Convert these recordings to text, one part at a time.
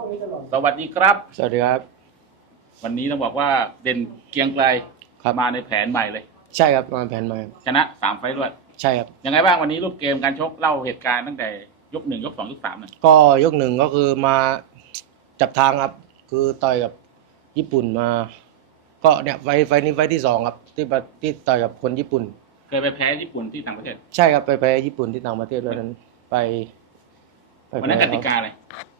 สวัสดีครับ สวัสดีครับ วันนี้ต้องบอกว่าเด่นเกรียงไกลครับ มาในแผนใหม่เลย ใช่ครับมาแผนใหม่ครับชนะสามไฟล์รวดใช่ครับ ยังไงบ้างวันนี้รูปเกมการชกเล่าเหตุการณ์ตั้งแต่ยกหนึ่งยกสองยกสามหน่อยก็ยกหนึ่งก็คือมาจับทางครับ คือต่อยกับญี่ปุ่นมา ก็เนี่ยไฟไฟนี้ไฟที่สองครับ ที่มาที่ต่อยกับคนญี่ปุ่น เคยไปแพ้ญี่ปุ่นที่ต่างประเทศ ใช่ครับไปแพ้ญี่ปุ่นที่ต่างประเทศวันนั้น ไปไป วันนั้นกแพ้ติกาอะไร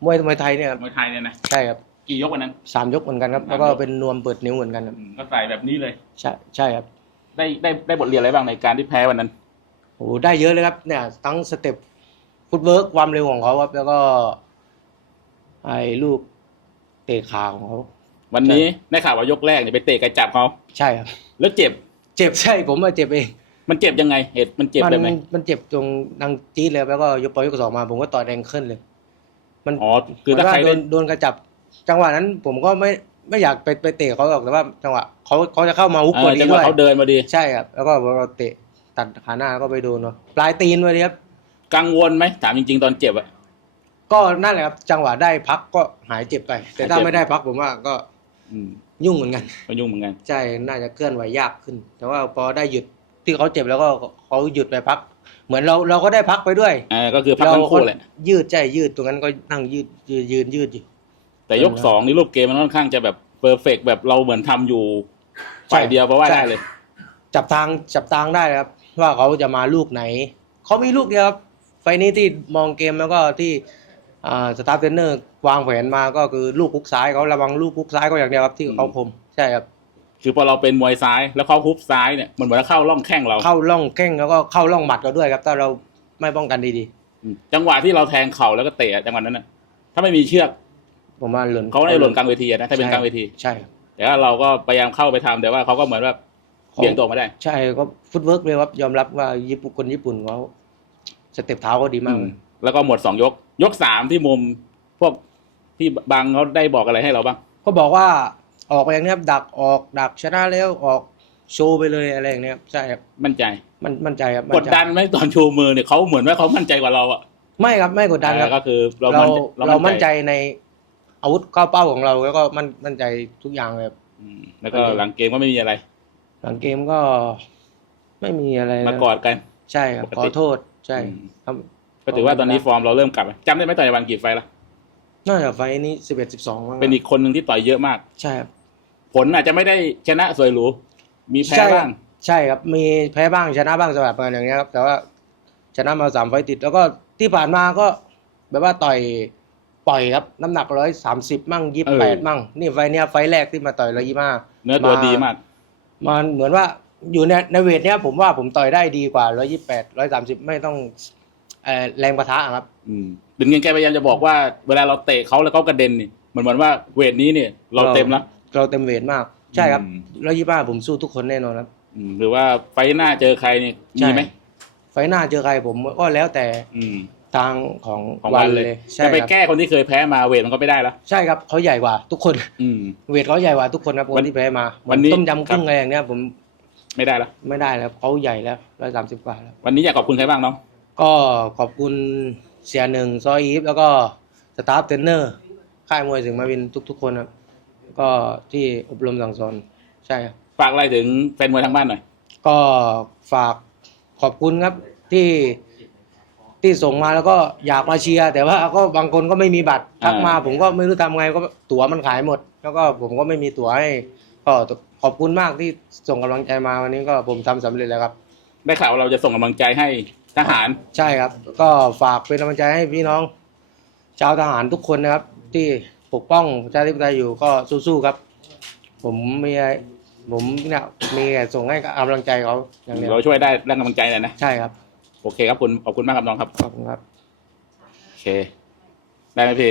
มวยมวยไทยเนี่ยครับมวยไทยเนี่ยนะใช่ครับกี่ยกวันนั้นสามยกเหมือนกันครับสามยกแล้วก็เป็นนวมเปิดนิ้วเหมือนกันครับอืมก็ใส่แบบนี้เลย ใช่ใช่ครับได้ได้ได้บทเรียนอะไรบ้างในการที่แพ้วันนั้น โอ้โหได้เยอะเลยครับเนี่ยทั้งสเต็ปฟุตเวิร์กความเร็วของเขาครับ แล้วก็ ไอ้ลูกเตะขาของเขา วันนี้ได้ข่าวว่ายกแรกเนี่ยไปเตะกระจับเขา ใช่ครับ แล้วเจ็บ เจ็บใช่ผมว่าเจ็บเอง มันเจ็บยังไงเหตุมันเจ็บมัแบบไหนมันเจ็บตรงดังจี๊ดเลยแล้วก็ยกปอยกสองมา ผมก็ต่อยแรงขึ้นเลย มันอ๋อคือถ้าเหมืนใครว่าโดได้นโดนกระจับ จังหวะนั้น ผมก็ไม่ไม่อยากไปไปเตะเขาหรอกแต่ว่า จังหวะเขาเขาจะเข้ามาฮุกเอพออดีจังหด้วะวยเขาเดินมาดีใช่ครับแล้วก็เราเตะตัดขาหน้าก็ไปโดนเนาะปลายตีนพอดีครับกังวลไหมถามจริง ๆ ตอนเจ็บอะก็นั่นแหละครับ จังหวะได้พักก็หายเจ็บไป แต่ถ้าหายเจ็บไม่ได้พักผมว่าก็อืมยุ่งเหมือนกันก็ยุ่งเหมือนกัน ใช่ น่าจะเคลื่อนไหวยากขึ้น แต่ว่าพอได้หยุด ที่เขาเจ็บแล้วก็เขาหยุดไปพัก เหมือนเราเราก็ได้พักไปด้วยอ่าก็คือพักทั้งคู่แหละยืดใช่ยืดตรงนั้นก็นั่งยืดยืนยืนยืดอยู่แต่ยกสองนี่รูปเกมมันค่อนข้างจะแบบเพอร์เฟกแบบเราเหมือนทำอยู่ฝ่ายเดียวเพราะว่าใช่ได้เลย จับทางจับทางได้ครับ ว่าเขาจะมาลูกไหนเขามีลูกเดียวครับไฟล์นี้ที่มองเกมแล้วก็ที่อ่าสตาร์เทรนเนอร์วางแผนมาก็คือลูกคุกซ้ายเขาระวังลูกคุกซ้ายเขาอย่างเดียวครับที่เขาคมใช่ครับ คือพอเราเป็นมวยซ้ายแล้วเขาฮุบซ้ายเนี่ยมันเหมือนเข้าร่องแข้งเรา เข้าร่องแข้งแล้วก็เข้าร่องหมัดเราด้วยครับ ถ้าเราไม่ป้องกันดีอืมจังหวะที่เราแทงเข่าแล้วก็เตะจังหวะนั้นน่ะ ถ้าไม่มีเชือกๆผมว่าหล่นเขาไม่ได้หล่นกลางเวทีอะนะถ้าเป็นกลางเวทีใช่ครับแต่ว่าเราก็พยายามเข้าไปทำแต่ว่าเขาก็เหมือนแบบเบี่ยงตัวมาได้ ใช่ก็ฟุตเวิร์กเลยครับยอมรับว่าญี่ปุ่นคนญี่ปุ่นเขาสเต็ปเท้าเขาดีมากอืเลมยแล้วก็หมดสองยก ยกสามที่มุมพวกที่บางเขาได้บอกอะไรให้เราบ้างก็บอกว่า ออกไปอย่างนี้ครับดักออกดักชนะแล้วออกโชว์ไปเลยอะไรอย่างเนี้ยครับใช่ครับมั่นใจ มันมั่นใจครับกมั่ดนใจดันไหมตอนชูมือเนี่ยเขาเหมือนว่าเขามั่นใจกว่าเราอะไม่ครับไม่กดดันครับอ่าก็คือเราเรามั่นเรามั่นใจในอาวุธก้าวเป้าของเราแล้วก็มั่นมั่นใจทุกอย่างเลยครับ อืมแล้วก็หลังเกมก็ไม่มีอะไร หลังเกมก็ไม่มีอะไรมากอดกัน ใช่ครับปกติขอโทษใช่อืมครับ ก็ถือว่าตอนนี้ฟอร์มเราเริ่มกลับแล้วจำได้ไหมต่อยวันกี่ไฟล์ละ น่าจะไฟล์นี้สิบเอ็ดสิบสองเป็นอีกคนหนึ่งที่ต่อยเยอะมาก ใช่ครับผลอาจจะไม่ได้ชนะสวยหรูมีแพ้ใช่บ้างใช่ครับ มีแพ้บ้างชนะบ้างสลับกันอย่างเงี้ยครับ แต่ว่าชนะมาสามไฟต์ติด แล้วก็ที่ผ่านมาก็แบบว่าต่อยปล่อยครับ น้ำหนักร้อยสามสิบมั่งยี่สิบแปดมั่งนี่ไฟล์เนี้ยไฟล์แรกที่มาต่อยร้อยยี่ห้าเนื้อตัวดีมาก มันเหมือนว่าอยู่ในในเวทเนี้ยผมว่าผมต่อยได้ดีกว่าร้อยยี่แปดร้อยสามสิบไม่ต้อง เอ่อแรงประทะครับ อืมดึงเงินแกพยายามจะบอกว่าเวลาเราเตะเขาแล้วเขากระเด็นนี่เหมือนเหมือนว่าเวทนี้เนี่ยเราเต็มแล้ว เราเต็มเวทมาก ใช่ครับอืม ร้อยยี่ห้าผมสู้ทุกคนแน่นอนครับ อืมหรือว่าไฟล์หน้าเจอใครนี่ใช่ มีไหมไฟล์หน้าเจอใครผมก็แล้วแต่อืมทางของของวัวันนเลเลยยใช่จะไปครับแก้คนที่เคยแพ้มาเวทมันก็ไม่ได้แล้วใช่ครับเขาใหญ่กว่าทุกคน อืม เวทเขาใหญ่กว่าทุกคนครับคนที่แพ้มาเหมืวัอนนนี้ต้มยำครักุ้บงอะไรอย่างเนี้ยผมไม่ได้แล้วไม่ได้แล้วเขาใหญ่แล้วร้อยสามสิบกว่าแล้ววันนี้อยากขอบคุณใครบ้างน้อง ก็ขอบคุณเสียหนึ่งซอยอีฟแล้วก็สตาฟเทรนเนอร์ค่ายมวยสิงห์มาวินทุก ๆ คนครับ ก็ที่อบรมสั่งสอนใช่ครับ ฝากอะไรถึงแฟนมวยทางบ้านหน่อย ก็ฝากขอบคุณครับที่ที่ส่งมาแล้วก็อยากมาเชียร์แต่ว่าก็บางคนก็ไม่มีบัตรทักมา ผมก็ไม่รู้ทำไงก็ตั๋วมันขายหมด แล้วก็ผมก็ไม่มีตั๋วให้ก็ขอบคุณมากที่ส่งกำลังใจมาวันนี้ก็ผมทำสำเร็จแล้วครับ ได้ข่าวว่าเราจะส่งกำลังใจให้ ทหารใช่ใช่ครับ ก็ฝากเป็นกำลังใจให้พี่น้อง ชาวทหารทุกคนนะครับ ที่ปกป้องประชาธิปไตยอยู่ก็สู้ๆครับ ผมมีอะไรผมเนี่ยมีแต่ส่งให้กำลังใจเขาอย่างเดียวเราช่วยได้แรงกำลังใจหน่อยนะ ใช่ครับ โอเคครับคุณขอบคุณมากครับน้องครับ ขอบคุณครับ โอเค ได้ไหมพี่